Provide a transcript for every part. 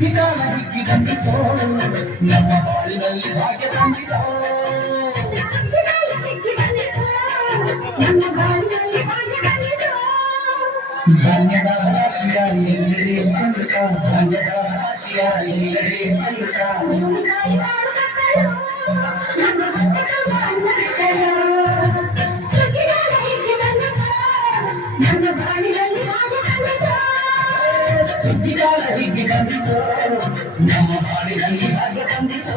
ಸುದ್ದಿಗಾಲ ಹಿಗ್ಗಿ ಬಂದಿತೋ ನಮ್ಮ ಬಾಳಿನಲ್ಲಿ ಭಾಗ್ಯ ಬಂದಿತೋ ಧನ್ಯದ ರಾಶಿಯ ಎಲ್ಲೆಡೆ ಚಂದುಕ ಧನ್ಯದ ರಾಶಿಯ ಎಲ್ಲೆಡೆ ಚಂದುಕ ನಮ್ಮ ಬಾಳಿನಲ್ಲಿ ಭಾಗ್ಯ ಬಂದಿತು ಸುದ್ದಿಗಾಲ ಹಿಗ್ಗಿ ಬಂದಿತೋ ನಮ್ಮ ಬಾಳಿನಲ್ಲಿ ಭಾಗ್ಯ ಬಂದಿತೋ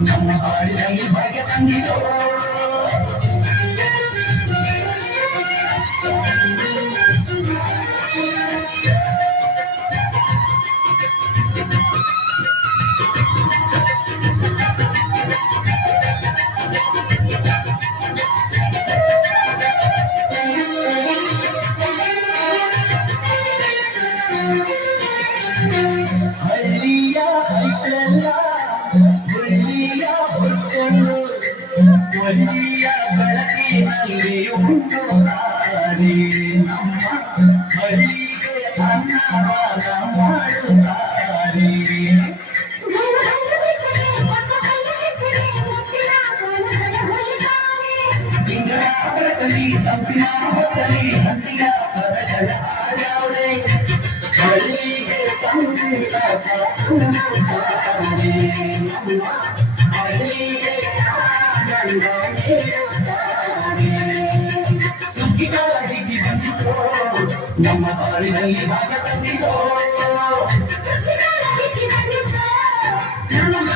ನಮ್ಮ ಬಾಳಿನಲ್ಲಿ ಭಾಗ್ಯ ತಂದಿತೋ ಬೆಳಕಿನಲ್ಲಿ ಉಂಟು ತಾರೆ ನಮ್ಮ ಹಳ್ಳಿಗೆ ಅನ್ನದಾನ ಮಾಡುತ್ತಾರೆ ತಿಂಗಳ ಹೊರತಲಿ ತಂಪಿನ ಹೊತ್ತಲಿ ಹಂದಿಯ ಹೊರಗಲ ಆಡಾವಡೆ ಹಳ್ಳಿಗೆ ಸಂಗೀತ ಸಾಕುತ್ತಾರೆ ನಮ್ಮ ನಮ್ಮ ಬಾಳಿನಲ್ಲಿ ಭಾಗ ತಂದಿತೋ ನಮ್ಮ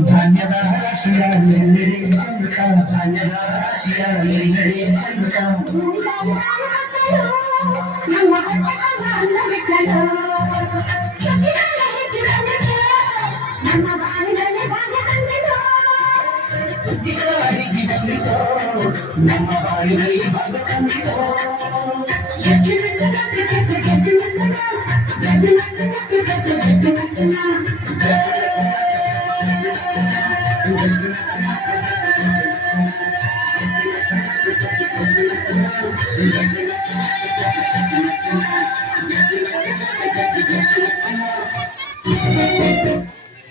ధన్యవాద ನಮ್ಮ ಬಾಳಿನಲ್ಲಿ ಭಾಗ ಕಂಡಿತೋ ಜಗ್ಗಿ ಮಂತ್ರ ಜಗ್ಗಿ ಮಂತ್ರ ಜಗ್ಗಿ ಮಂತ್ರ ಜಗ್ಗಿ ಮಂತ್ರ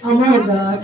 আমার গান।